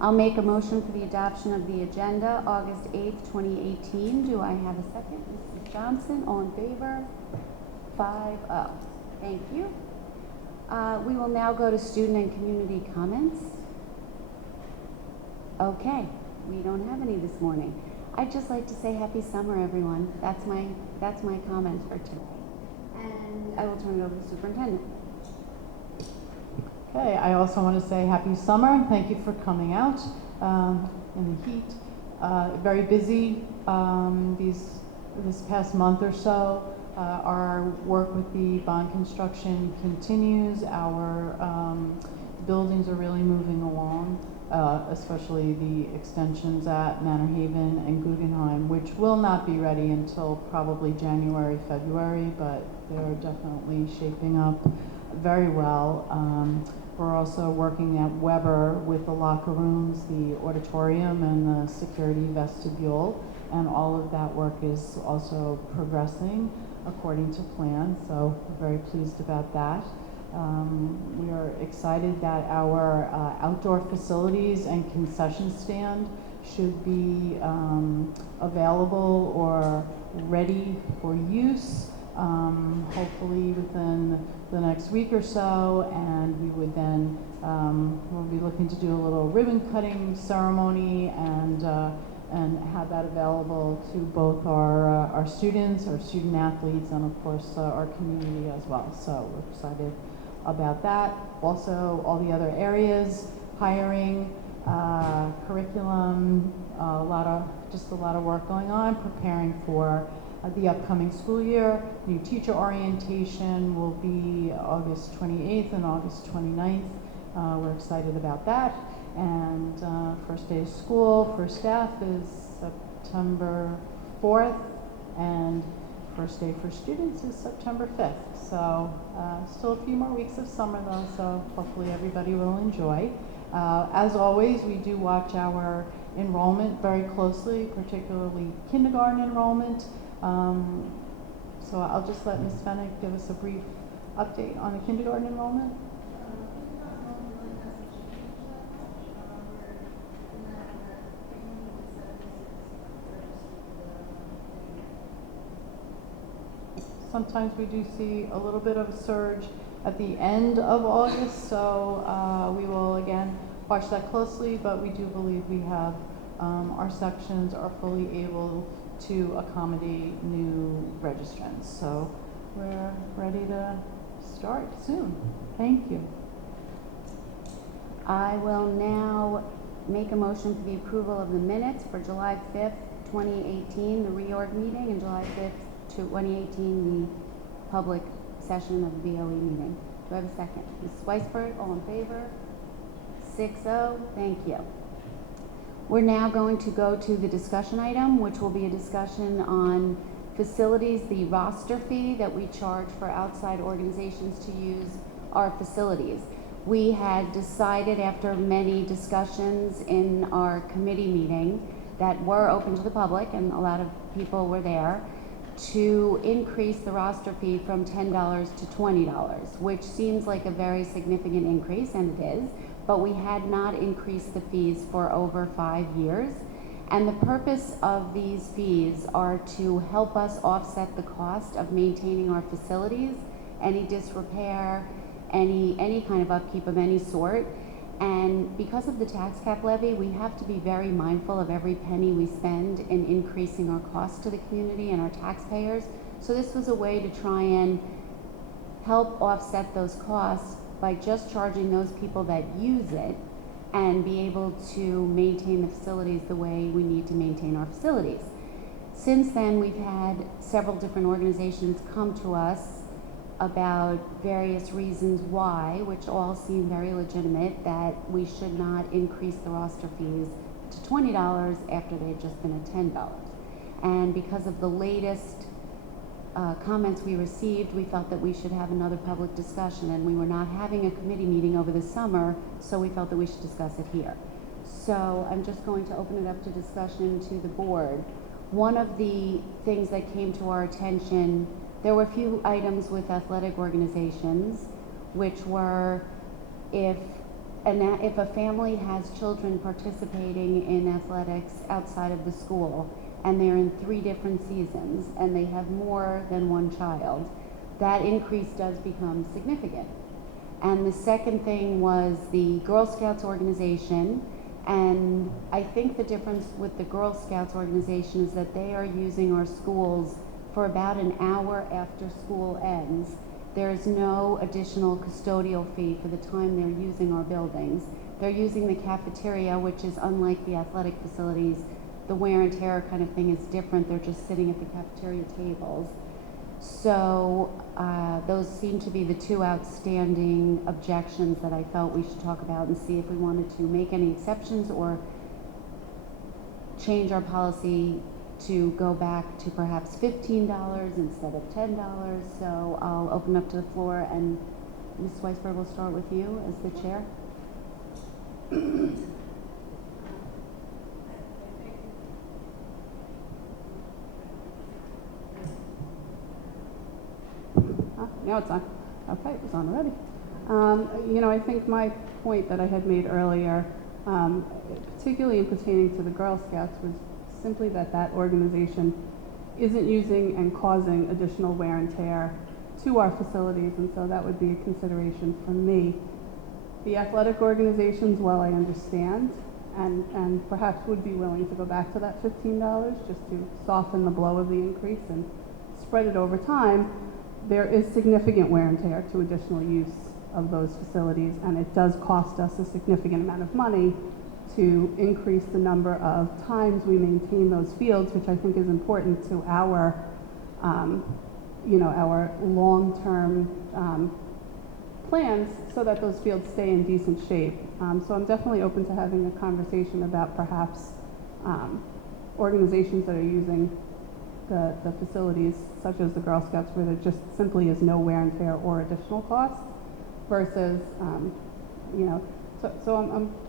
I'll make a motion for the adoption of the agenda, August 8th, 2018. Do I have a second? Mrs. Johnson, all in favor? 5-0. Thank you. We will now go to student and community comments. Okay, we don't have any this morning. I'd just like to say happy summer, everyone. That's my comment for today. And I will turn it over to the superintendent. Okay, I also want to say happy summer. Thank you for coming out in the heat. Very busy this past month or so. Our work with the bond construction continues. Our buildings are really moving along, especially the extensions at Manor Haven and Guggenheim, which will not be ready until probably January, February, but they're definitely shaping up very well. We're also working at Weber with the locker rooms, the auditorium, and the security vestibule, and all of that work is also progressing according to plan, so we're very pleased about that. We are excited that our outdoor facilities and concession stand should be available or ready for use, hopefully within the next week or so, and we would then we'll be looking to do a little ribbon cutting ceremony and have that available to both our students, our student athletes, and of course our community as well. So we're excited about that. Also, all the other areas, hiring, curriculum, a lot of work going on, preparing for the upcoming school year. New teacher orientation will be August 28th and August 29th. We're excited about that. And first day of school for staff is September 4th, and first day for students is September 5th. So still a few more weeks of summer though, so hopefully everybody will enjoy. As always, we do watch our enrollment very closely, particularly kindergarten enrollment. So I'll just let Ms. Fennick give us a brief update on the kindergarten enrollment. Sometimes we do see a little bit of a surge at the end of August, so we will again watch that closely, but we do believe we have our sections are fully able to accommodate new registrants. So we're ready to start soon. Thank you. I will now make a motion for the approval of the minutes for July 5th, 2018, the reorg meeting, and July 5th, 2018, the public session of the BOE meeting. Do I have a second? Mrs. Weisberg, all in favor? 6-0, thank you. We're now going to go to the discussion item, which will be a discussion on facilities, the roster fee that we charge for outside organizations to use our facilities. We had decided after many discussions in our committee meeting that were open to the public, and a lot of people were there, to increase the roster fee from $10 to $20, which seems like a very significant increase, and it is, but we had not increased the fees for over 5 years. And the purpose of these fees are to help us offset the cost of maintaining our facilities, any disrepair, any kind of upkeep of any sort. And because of the tax cap levy, we have to be very mindful of every penny we spend in increasing our costs to the community and our taxpayers. So this was a way to try and help offset those costs by just charging those people that use it and be able to maintain the facilities the way we need to maintain our facilities. Since then, we've had several different organizations come to us about various reasons why, which all seem very legitimate, that we should not increase the roster fees to $20 after they've just been at $10. And because of the latest comments we received, we felt that we should have another public discussion, and we were not having a committee meeting over the summer, so we felt that we should discuss it here. So I'm just going to open it up to discussion to the board. One of the things that came to our attention, there were a few items with athletic organizations, which were if if a family has children participating in athletics outside of the school, and they're in 3 different seasons, and they have more than 1 child, that increase does become significant. And the second thing was the Girl Scouts organization, and I think the difference with the Girl Scouts organization is that they are using our schools for about an hour after school ends. There is no additional custodial fee for the time they're using our buildings. They're using the cafeteria, which is unlike the athletic facilities. The wear and tear kind of thing is different. They're just sitting at the cafeteria tables. So those seem to be the 2 outstanding objections that I felt we should talk about and see if we wanted to make any exceptions or change our policy to go back to perhaps $15 instead of $10. So I'll open up to the floor, and Ms. Weisberg, will start with you as the chair. Now it's on. Okay, it was on already. I think my point that I had made earlier, particularly in pertaining to the Girl Scouts, was simply that that organization isn't using and causing additional wear and tear to our facilities, and so that would be a consideration for me. The athletic organizations, while I understand and perhaps would be willing to go back to that $15 just to soften the blow of the increase and spread it over time, there is significant wear and tear to additional use of those facilities, and it does cost us a significant amount of money to increase the number of times we maintain those fields, which I think is important to our, our long-term plans so that those fields stay in decent shape. So I'm definitely open to having a conversation about perhaps organizations that are using the facilities, such as the Girl Scouts, where there just simply is no wear and tear or additional cost, versus, So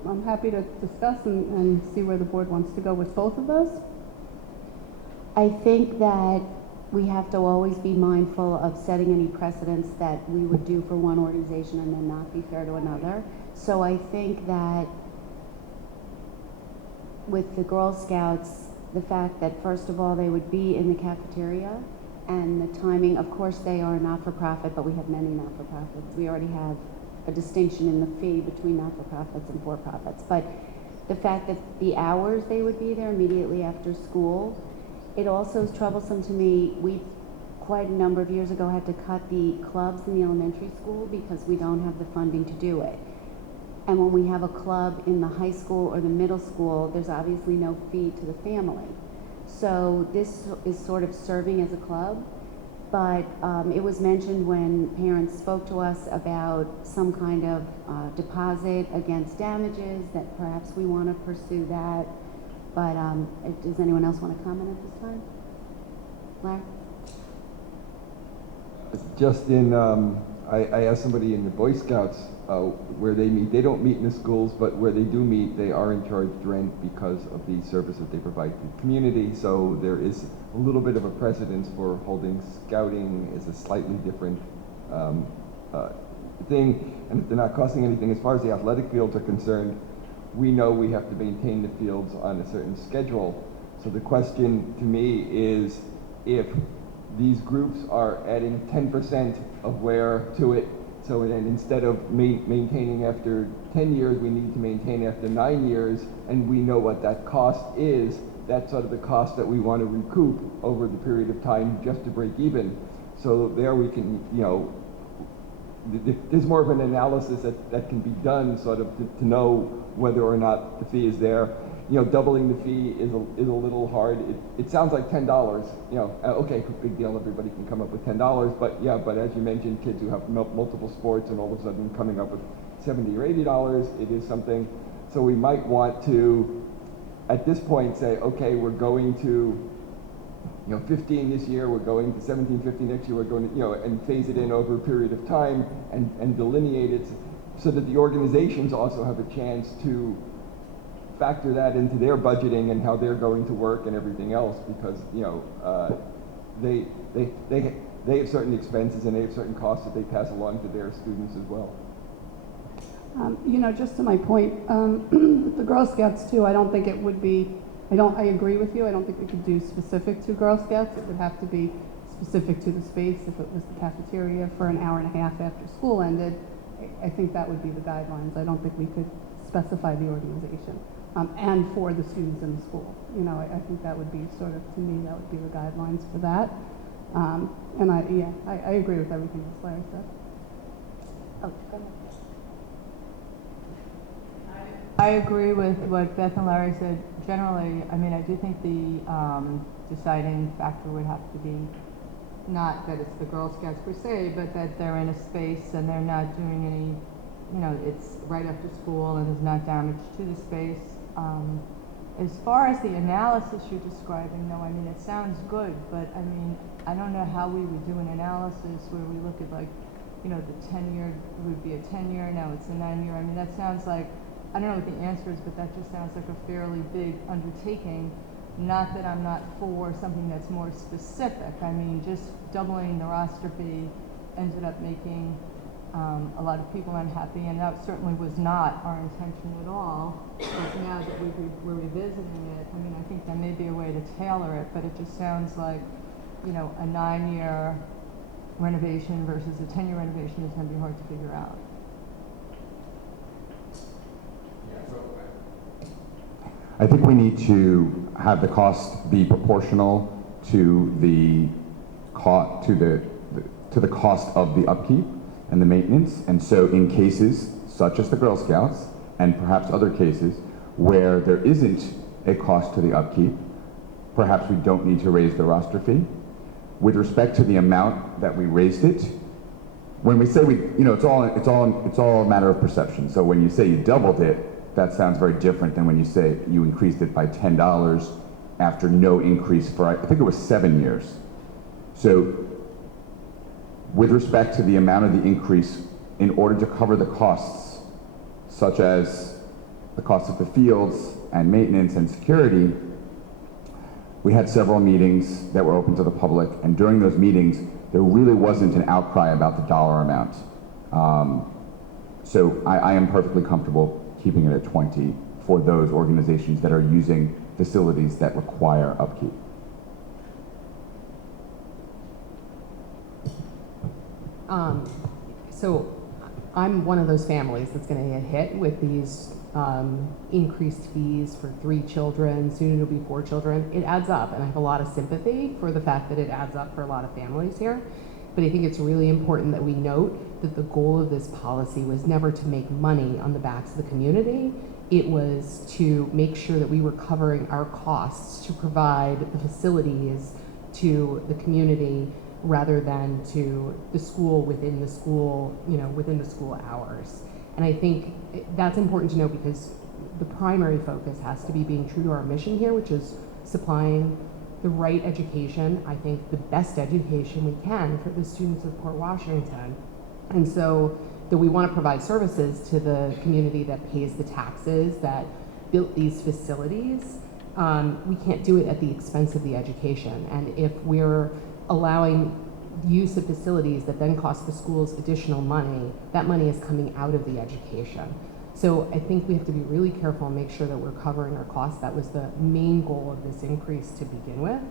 I'm happy to discuss and see where the board wants to go with both of those. I think that we have to always be mindful of setting any precedents that we would do for one organization and then not be fair to another. So I think that with the Girl Scouts, the fact that first of all they would be in the cafeteria, and the timing, of course they are not-for-profit, but we have many not-for-profits. We already have a distinction in the fee between not-for-profits and for-profits. But the fact that the hours they would be there immediately after school, it also is troublesome to me. We, quite a number of years ago, had to cut the clubs in the elementary school because we don't have the funding to do it. And when we have a club in the high school or the middle school, there's obviously no fee to the family. So this is sort of serving as a club, but it was mentioned when parents spoke to us about some kind of deposit against damages, that perhaps we want to pursue that. But does anyone else want to comment at this time? Larry? Just in, I asked somebody in the Boy Scouts where they meet. They don't meet in the schools, but where they do meet, they are in charge of rent because of the service that they provide to the community. So there is a little bit of a precedence for holding scouting as a slightly different thing. And if they're not costing anything, as far as the athletic fields are concerned, we know we have to maintain the fields on a certain schedule. So the question to me is, if these groups are adding 10% of wear to it, so then instead of maintaining after 10 years, we need to maintain after 9 years, and we know what that cost is. That's sort of the cost that we want to recoup over the period of time just to break even. So there we can, there's more of an analysis that can be done sort of to know whether or not the fee is there. Doubling the fee is a little hard. It sounds like $10. Okay, big deal. Everybody can come up with $10. But yeah, but as you mentioned, kids who have multiple sports and all of a sudden coming up with $70 or $80, it is something. So we might want to, at this point, say, okay, we're going to, 15 this year. We're going to 17, 15 next year. We're going to, and phase it in over a period of time and delineate it so that the organizations also have a chance to factor that into their budgeting and how they're going to work and everything else, because they have certain expenses and they have certain costs that they pass along to their students as well. Just to my point, the Girl Scouts too, I don't think it would be, I agree with you, I don't think we could do specific to Girl Scouts. It would have to be specific to the space. If it was the cafeteria for an hour and a half after school ended, I think that would be the guidelines. I don't think we could specify the organization. And for the students in the school. I think that would be sort of, to me, that would be the guidelines for that. And I agree with everything that Larry said. Oh, go ahead. I agree with what Beth and Larry said. Generally, I mean, I do think the deciding factor would have to be not that it's the Girl Scouts per se, but that they're in a space and they're not doing any, it's right after school and there's not damage to the space. As far as the analysis you're describing, though, I mean, it sounds good, but I mean, I don't know how we would do an analysis where we look at the 10-year would be a 10-year, now it's a 9-year. I mean, that sounds like, I don't know what the answer is, but that just sounds like a fairly big undertaking. Not that I'm not for something that's more specific. I mean, just doubling the roster fee ended up making a lot of people unhappy, and that certainly was not our intention at all. But now that we're revisiting it, I mean, I think there may be a way to tailor it, but it just sounds like, a 9-year renovation versus a 10-year renovation is going to be hard to figure out. I think we need to have the cost be proportional to the cost of the upkeep and the maintenance. And so in cases such as the Girl Scouts and perhaps other cases where there isn't a cost to the upkeep, perhaps we don't need to raise the roster fee. With respect to the amount that we raised it, when we say it's all a matter of perception. So when you say you doubled it, that sounds very different than when you say you increased it by $10 after no increase for, I think it was 7 years. So with respect to the amount of the increase, in order to cover the costs, such as the cost of the fields and maintenance and security, we had several meetings that were open to the public, and during those meetings, there really wasn't an outcry about the dollar amount. So I am perfectly comfortable keeping it at 20 for those organizations that are using facilities that require upkeep. So I'm one of those families that's going to get hit with these increased fees for 3 children, soon it'll be 4 children. It adds up, and I have a lot of sympathy for the fact that it adds up for a lot of families here. But I think it's really important that we note that the goal of this policy was never to make money on the backs of the community. It was to make sure that we were covering our costs to provide the facilities to the community rather than to the school within the school, within the school hours. And I think that's important to know because the primary focus has to be being true to our mission here, which is supplying the right education, I think the best education we can for the students of Port Washington. And so that we want to provide services to the community that pays the taxes, that built these facilities, we can't do it at the expense of the education. And if we're allowing use of facilities that then cost the schools additional money, that money is coming out of the education. So I think we have to be really careful and make sure that we're covering our costs. That was the main goal of this increase to begin with.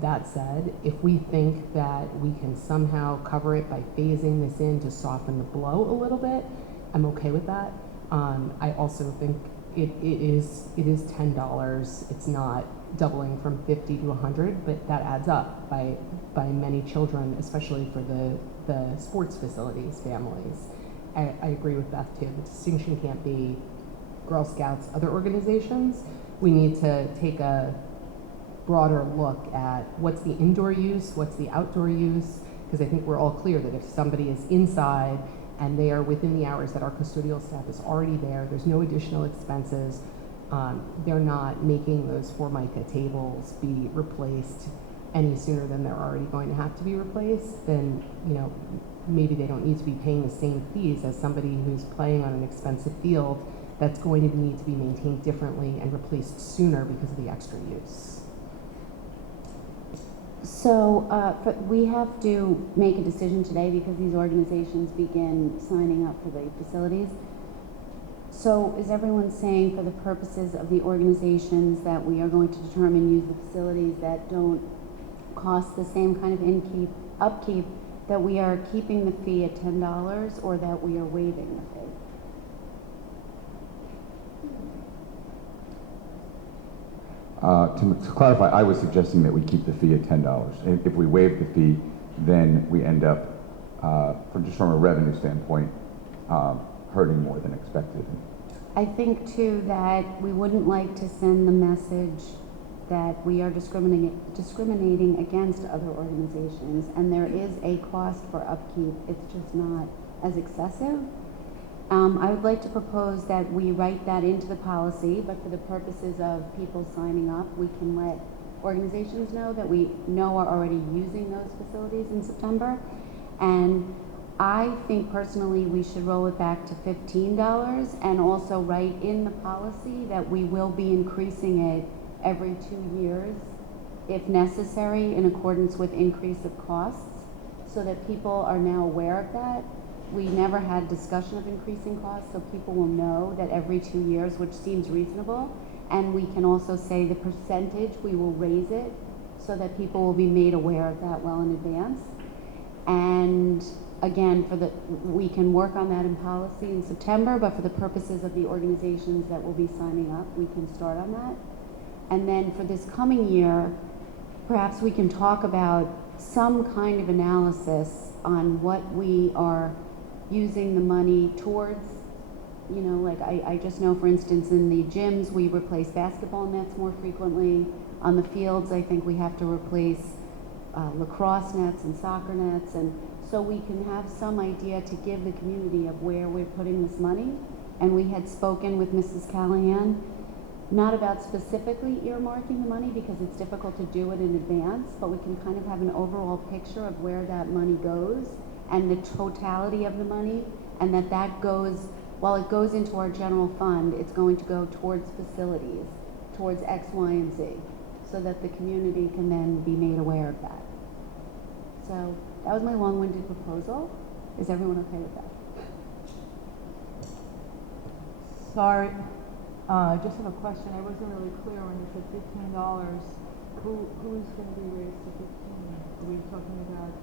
That said, if we think that we can somehow cover it by phasing this in to soften the blow a little bit, I'm okay with that. I also think it is $10. It's not doubling from 50 to 100, but that adds up by many children, especially for the sports facilities families. I agree with Beth too. The distinction can't be Girl Scouts, other organizations. We need to take a broader look at what's the indoor use, what's the outdoor use, because I think we're all clear that if somebody is inside and they are within the hours that our custodial staff is already there, there's no additional expenses, they're not making those Formica tables be replaced any sooner than they're already going to have to be replaced, then maybe they don't need to be paying the same fees as somebody who's playing on an expensive field that's going to need to be maintained differently and replaced sooner because of the extra use. So, but we have to make a decision today because these organizations begin signing up for the facilities. So is everyone saying for the purposes of the organizations that we are going to determine use the facilities that don't cost the same kind of upkeep, that we are keeping the fee at $10 or that we are waiving the fee? To clarify, I was suggesting that we keep the fee at $10. If we waive the fee, then we end up, from a revenue standpoint, hurting more than expected. I think too that we wouldn't like to send the message that we are discriminating against other organizations, and there is a cost for upkeep. It's just not as excessive. I would like to propose that we write that into the policy, but for the purposes of people signing up, we can let organizations know that we know are already using those facilities in September. And I think personally we should roll it back to $15 and also write in the policy that we will be increasing it every 2 years if necessary in accordance with increase of costs, so that people are now aware of that. We never had discussion of increasing costs, so people will know that every 2 years, which seems reasonable. And we can also say the percentage, we will raise it so that people will be made aware of that well in advance. And again, we can work on that in policy in September, but for the purposes of the organizations that will be signing up, we can start on that. And then for this coming year, perhaps we can talk about some kind of analysis on what we are using the money towards. You know, like I just know, for instance, in the gyms, we replace basketball nets more frequently. On the fields, I think we have to replace lacrosse nets and soccer nets. And so we can have some idea to give the community of where we're putting this money. And we had spoken with Mrs. Callahan, not about specifically earmarking the money because it's difficult to do it in advance, but we can kind of have an overall picture of where that money goes and the totality of the money, and that goes, while it goes into our general fund, it's going to go towards facilities, towards X, Y, and Z, so that the community can then be made aware of that. So that was my long-winded proposal. Is everyone okay with that? Sorry, I just have a question. I wasn't really clear when you said $15. Who's going to be raised to 15? Are we talking about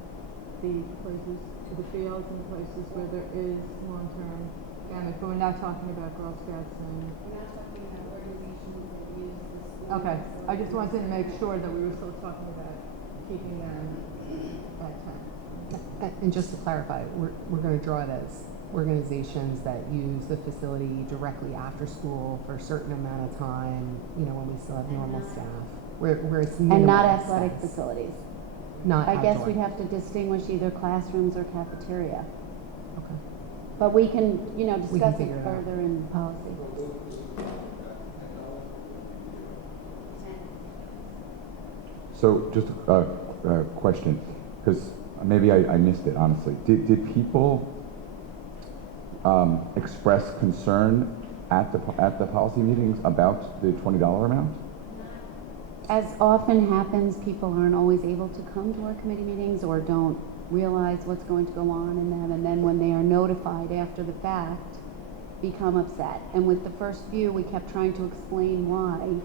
the places, the fields and places where there is long-term damage, but we're not talking about Girl Scouts and... We're not talking about organizations that use the school. Okay, I just wanted to make sure that we were still talking about keeping them at 10. And just to clarify, we're going to draw it as organizations that use the facility directly after school for a certain amount of time, you know, when we still have normal staff. Where it's And not minimal athletic expense. facilities. Not I guess outdoor. we'd have to distinguish either classrooms or cafeteria. Okay. But we can, you know, We can discuss it figure it out. further in policy. So just a question, because maybe I missed it, honestly. Did people express concern at the policy meetings about the $20 amount? As often happens, people aren't always able to come to our committee meetings or don't realize what's going to go on in them, and then when they are notified after the fact, become upset. And with the first view, we kept trying to explain why,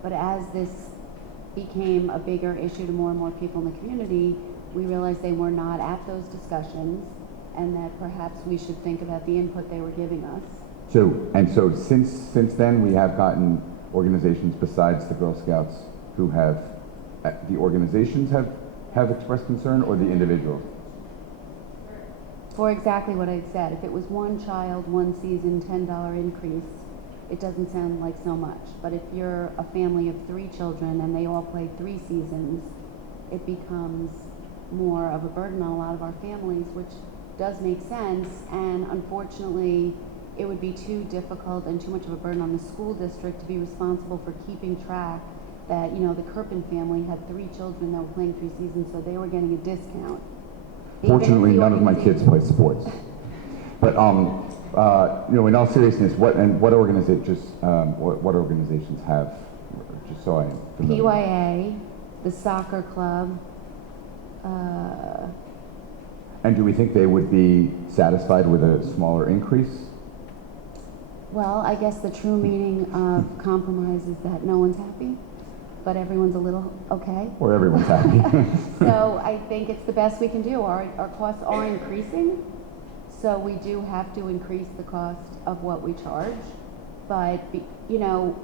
but as this became a bigger issue to more and more people in the community, we realized they were not at those discussions, and that perhaps we should think about the input they were giving us. So since then, we have gotten organizations besides the Girl Scouts who have, the organizations have expressed concern, or the individuals? For exactly what I said, if it was one child, one season, $10 increase, it doesn't sound like so much. But if you're a family of 3 children and they all play 3 seasons, it becomes more of a burden on a lot of our families, which does make sense. And unfortunately, it would be too difficult and too much of a burden on the school district to be responsible for keeping track that, you know, the Kirpin family had 3 children that were playing 3 seasons, so they were getting a discount. Fortunately, none of my kids play sports. But you know, in all seriousness, what organizations have, just so I am familiar? PYA, the soccer club, And do we think they would be satisfied with a smaller increase? Well, I guess the true meaning of compromise is that no one's happy, but everyone's a little okay. Or everyone's happy? So I think it's the best we can do. Our costs are increasing, so we do have to increase the cost of what we charge. But, you know,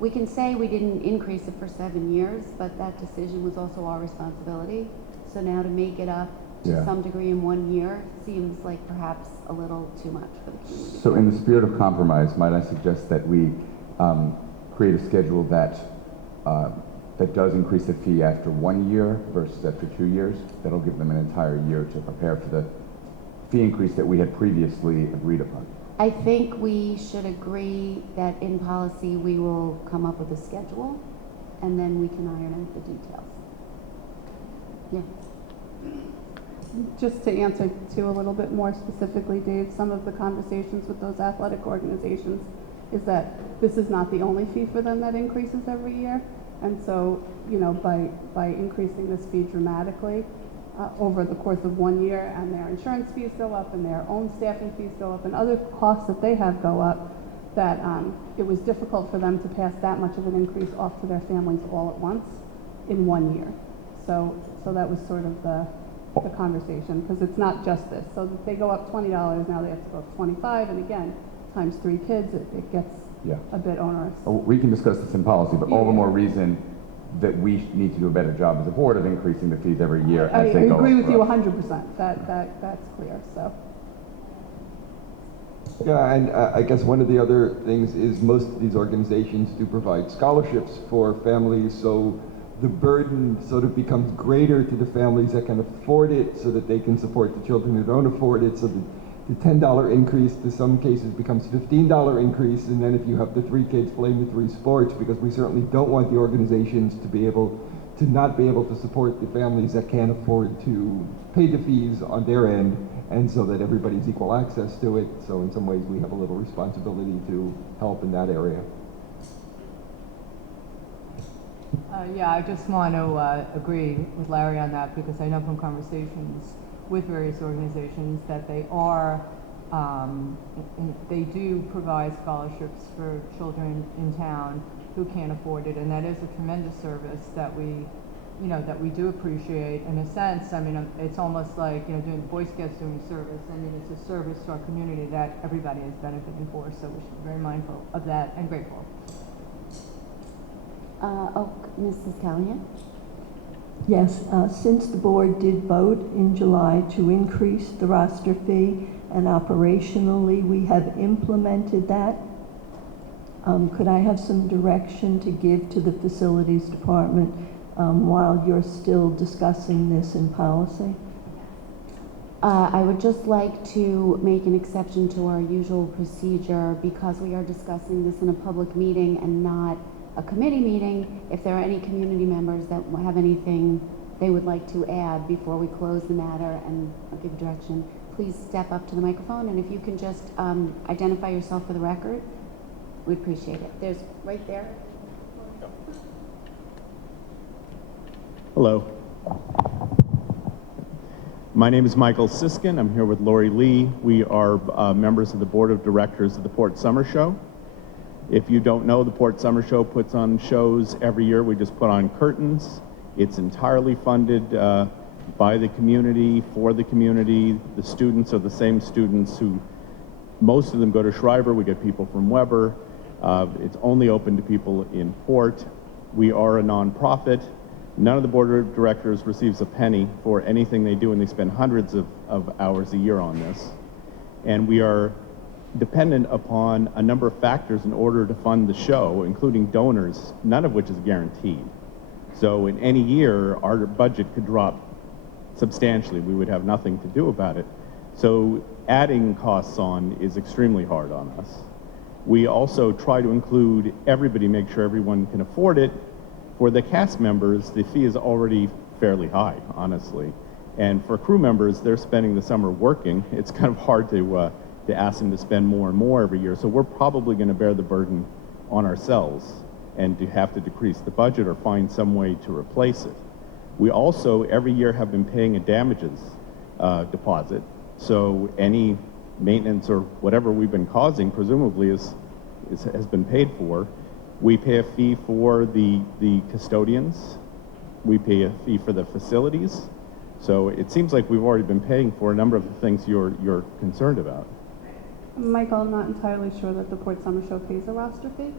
we can say we didn't increase it for 7 years, but that decision was also our responsibility. So now to make it up to Yeah. some degree in 1 year seems like perhaps a little too much for the community. So in the spirit of compromise, might I suggest that we create a schedule that that does increase the fee after 1 year versus after 2 years? That'll give them an entire year to prepare for the fee increase that we had previously agreed upon. I think we should agree that in policy we will come up with a schedule and then we can iron out the details. Yeah. Just to answer to a little bit more specifically, Dave, some of the conversations with those athletic organizations is that this is not the only fee for them that increases every year. And so, you know, by increasing this fee dramatically over the course of 1 year, and their insurance fees go up and their own staffing fees go up and other costs that they have go up, that it was difficult for them to pass that much of an increase off to their families all at once in 1 year. So that was sort of the conversation, because it's not just this. So that they go up $20, now they have to go up 25, and again, times 3 kids, it gets Yeah. a bit onerous. We can discuss this in policy, but all the Yeah. more reason that we need to do a better job as a board of increasing the fees every year I as they go up. agree with for you us. 100%. That's clear, so. Yeah, and I guess one of the other things is most of these organizations do provide scholarships for families, so the burden sort of becomes greater to the families that can afford it so that they can support the children who don't afford it. So the $10 increase to some cases becomes $15 increase, and then if you have the 3 kids playing the 3 sports, because we certainly don't want the organizations to be able to not be able to support the families that can't afford to pay the fees on their end, and so that everybody's equal access to it. So in some ways we have a little responsibility to help in that area. Yeah, I just want to agree with Larry on that, because I know from conversations with various organizations that they are, they do provide scholarships for children in town who can't afford it, and that is a tremendous service that we, you know, that we do appreciate. In a sense, I mean, it's almost like, you know, doing Boy Scouts doing service. I mean, it's a service to our community that everybody is benefiting for, so we should be very mindful of that and grateful. Mrs. Callahan? Yes, since the board did vote in July to increase the roster fee, and operationally we have implemented that, could I have some direction to give to the facilities department while you're still discussing this in policy? I would just like to make an exception to our usual procedure, because we are discussing this in a public meeting and not a committee meeting. If there are any community members that have anything they would like to add before we close the matter and give direction, please step up to the microphone, and if you can just identify yourself for the record, we'd appreciate it. There's right there. Hello. My name is Michael Siskin. I'm here with Lori Lee. We are members of the board of directors of the Port Summer Show. If you don't know, the Port Summer Show puts on shows every year. We just put on curtains. It's entirely funded by the community, for the community. The students are the same students who, most of them go to Shriver. We get people from Weber. It's only open to people in Port. We are a nonprofit. None of the board of directors receives a penny for anything they do, and they spend hundreds of hours a year on this. And we are dependent upon a number of factors in order to fund the show, including donors, none of which is guaranteed. So in any year, our budget could drop substantially. We would have nothing to do about it. So adding costs on is extremely hard on us. We also try to include everybody, make sure everyone can afford it. For the cast members, the fee is already fairly high, honestly. And for crew members, they're spending the summer working. It's kind of hard to ask them to spend more and more every year. So we're probably going to bear the burden on ourselves and to have to decrease the budget or find some way to replace it. We also, every year, have been paying a damages deposit. So any maintenance or whatever we've been causing, presumably, has been paid for. We pay a fee for the custodians. We pay a fee for the facilities. So it seems like we've already been paying for a number of the things you're concerned about. Michael, I'm not entirely sure that the Port Summer Show pays a roster fee.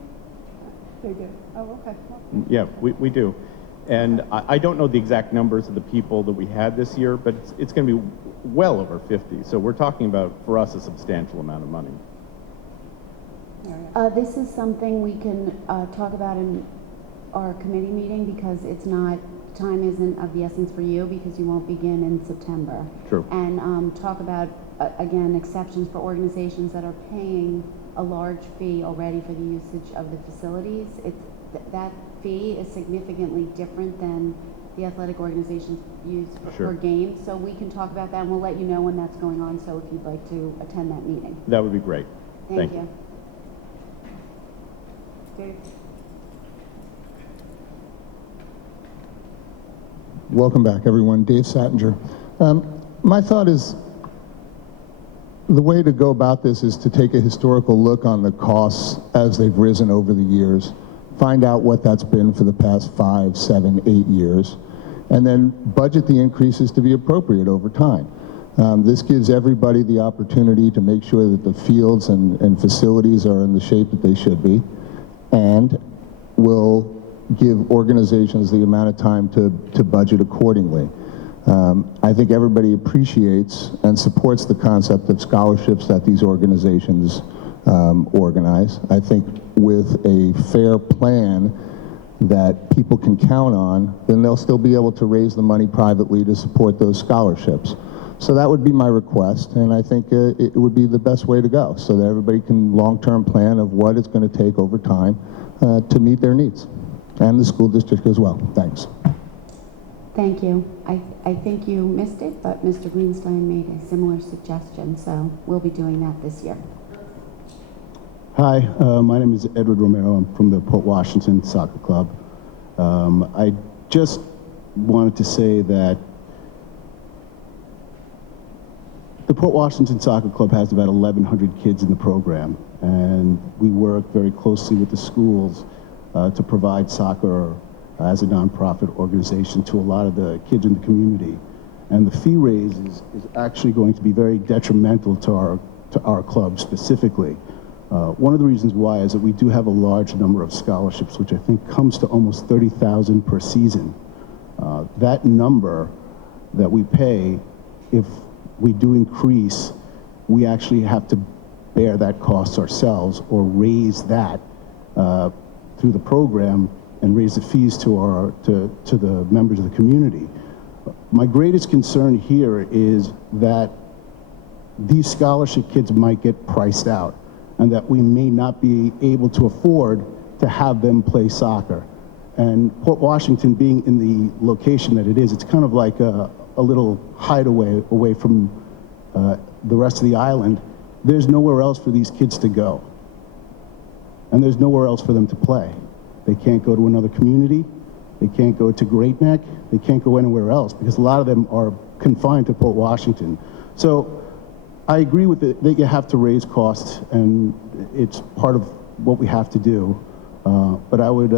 They do. Oh, okay. Well, Yeah, we do. And I don't know the exact numbers of the people that we had this year, but it's going to be well over 50. So we're talking about, for us, a substantial amount of money. This is something we can talk about in our committee meeting, because it's not, time isn't of the essence for you because you won't begin in September. True. And talk about, again, exceptions for organizations that are paying a large fee already for the usage of the facilities. That fee is significantly different than the athletic organizations use for games. So we can talk about that, and we'll let you know when that's going on, so if you'd like to attend that meeting. That would be great. Thank you. Dave? Welcome back, everyone. Dave Sattinger. My thought is, the way to go about this is to take a historical look on the costs as they've risen over the years, find out what that's been for the past 5, 7, 8 years, and then budget the increases to be appropriate over time. This gives everybody the opportunity to make sure that the fields and facilities are in the shape that they should be, and will give organizations the amount of time to budget accordingly. I think everybody appreciates and supports the concept of scholarships that these organizations organize. I think with a fair plan that people can count on, then they'll still be able to raise the money privately to support those scholarships. So that would be my request, and I think it would be the best way to go, so that everybody can long-term plan of what it's going to take over time to meet their needs, and the school district as well. Thanks. Thank you. I think you missed it, but Mr. Greenstein made a similar suggestion, so we'll be doing that this year. Hi, my name is Edward Romero. I'm from the Port Washington Soccer Club. I just wanted to say that the Port Washington Soccer Club has about 1,100 kids in the program, and we work very closely with the schools to provide soccer as a nonprofit organization to a lot of the kids in the community. And the fee raise is actually going to be very detrimental to our club specifically. One of the reasons why is that we do have a large number of scholarships, which I think comes to almost 30,000 per season. That number that we pay, if we do increase, we actually have to bear that cost ourselves, or raise that through the program and raise the fees to the members of the community. My greatest concern here is that these scholarship kids might get priced out, and that we may not be able to afford to have them play soccer. And Port Washington being in the location that it is, it's kind of like a little hideaway away from the rest of the island. There's nowhere else for these kids to go. And there's nowhere else for them to play. They can't go to another community. They can't go to Great Neck. They can't go anywhere else, because a lot of them are confined to Port Washington. So I agree with it that you have to raise costs, and it's part of what we have to do. But I would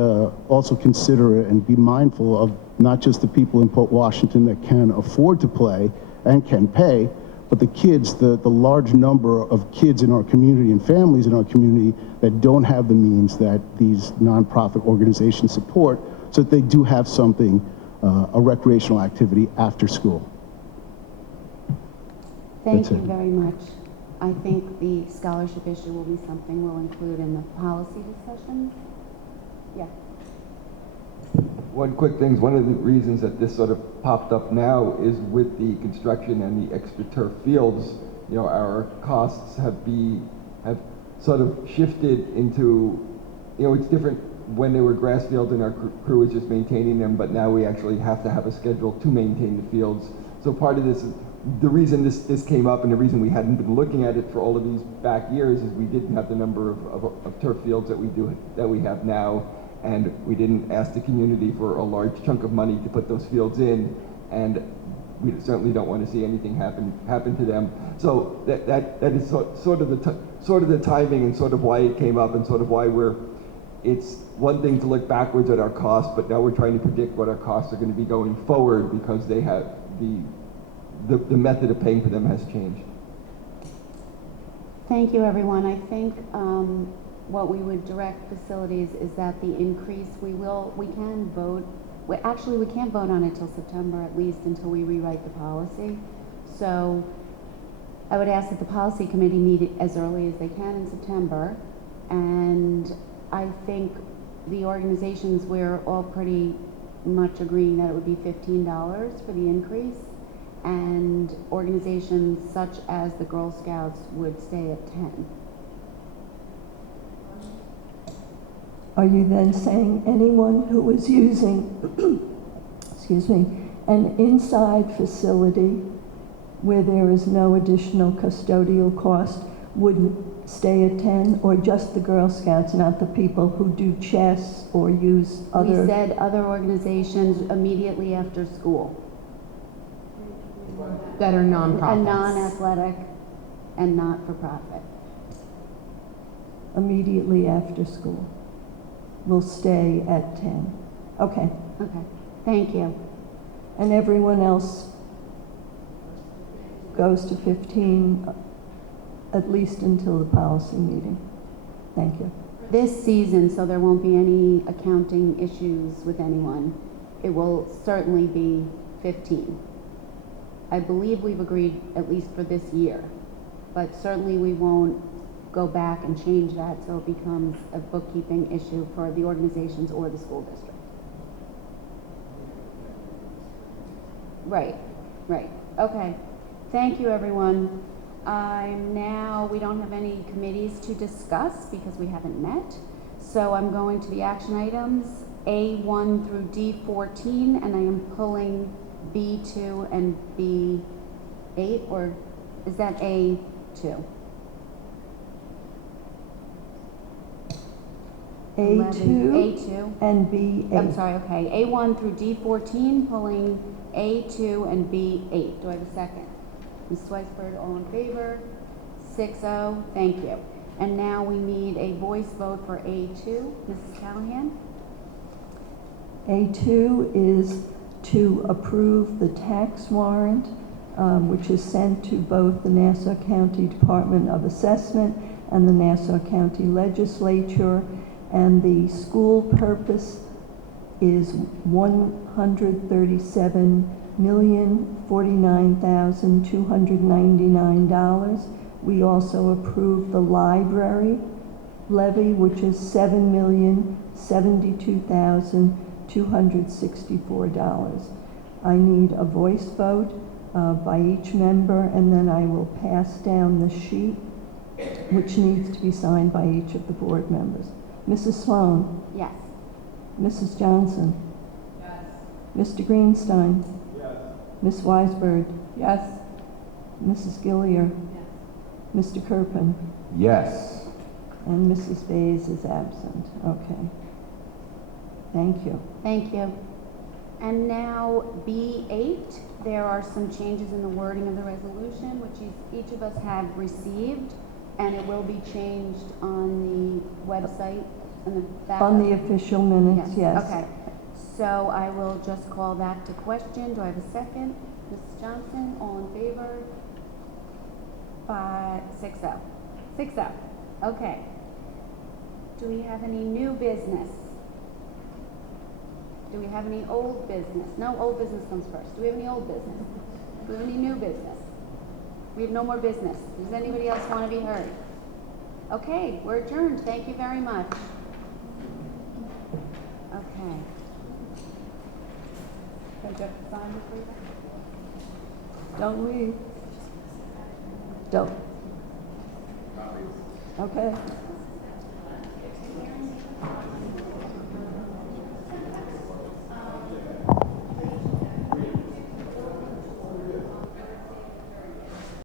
also consider it and be mindful of not just the people in Port Washington that can afford to play and can pay, but the kids, the large number of kids in our community and families in our community that don't have the means that these nonprofit organizations support, so that they do have something, a recreational activity after school. Thank you very much. I think the scholarship issue will be something we'll include in the policy discussions. Yeah. One quick thing, one of the reasons that this sort of popped up now is with the construction and the extra turf fields, you know, our costs have sort of shifted into, you know, it's different when they were grass fields and our crew was just maintaining them, but now we actually have to have a schedule to maintain the fields. So part of this is, the reason this came up and the reason we hadn't been looking at it for all of these back years is we didn't have the number of turf fields that we have now. and we didn't ask the community for a large chunk of money to put those fields in, and we certainly don't want to see anything happen to them. So that is sort of the timing and sort of why it came up and sort of why it's one thing to look backwards at our costs, but now we're trying to predict what our costs are going to be going forward because they have the method of paying for them has changed. Thank you, everyone. I think what we would direct facilities is that the increase, we can vote. Actually, we can't vote on it till September, at least until we rewrite the policy. So I would ask that the policy committee meet as early as they can in September. And I think the organizations, we're all pretty much agreeing that it would be $15 for the increase. And organizations such as the Girl Scouts would stay at 10. Are you then saying anyone who is using, excuse me, an inside facility where there is no additional custodial cost would stay at 10, or just the Girl Scouts, not the people who do chess or use other? We said other organizations immediately after school. That are nonprofits. A non-athletic and not-for-profit. Immediately after school will stay at 10. Okay. Okay, thank you. And everyone else goes to 15, at least until the policy meeting. Thank you. This season, so there won't be any accounting issues with anyone, it will certainly be 15. I believe we've agreed at least for this year, but certainly we won't go back and change that so it becomes a bookkeeping issue for the organizations or the school district. Right, right. Okay. Thank you, everyone. We don't have any committees to discuss because we haven't met. So I'm going to the action items, A1 through D14, and I am pulling B2 and B8, or is that A2? A2 and B8. I'm sorry, okay. A1 through D14, pulling A2 and B8. Do I have a second? Ms. Weisberg, all in favor? 6-0, thank you. And now we need a voice vote for A2. Mrs. Callahan? A2 is to approve the tax warrant, which is sent to both the Nassau County Department of Assessment and the Nassau County Legislature, and the school purpose is $137,049,299. We also approve the library levy, which is $7,072,264. I need a voice vote by each member, and then I will pass down the sheet, which needs to be signed by each of the board members. Mrs. Sloan? Yes. Mrs. Johnson? Yes. Mr. Greenstein? Yes. Ms. Weisberg? Yes. Mrs. Gillier? Yes. Mr. Kirpin? Yes. And Mrs. Bays is absent. Okay. Thank you. Thank you. And now B8, there are some changes in the wording of the resolution, which each of us have received, and it will be changed on the website and the back. On the official minutes, yes. Okay. So I will just call that to question. Do I have a second? Mrs. Johnson, all in favor? 6-0. 6-0. Okay. Do we have any new business? Do we have any old business? No, old business comes first. Do we have any old business? Do we have any new business? We have no more business. Does anybody else want to be heard? Okay, we're adjourned. Thank you very much. Okay. Can Jeff sign before you go? Don't leave. Don't. Okay.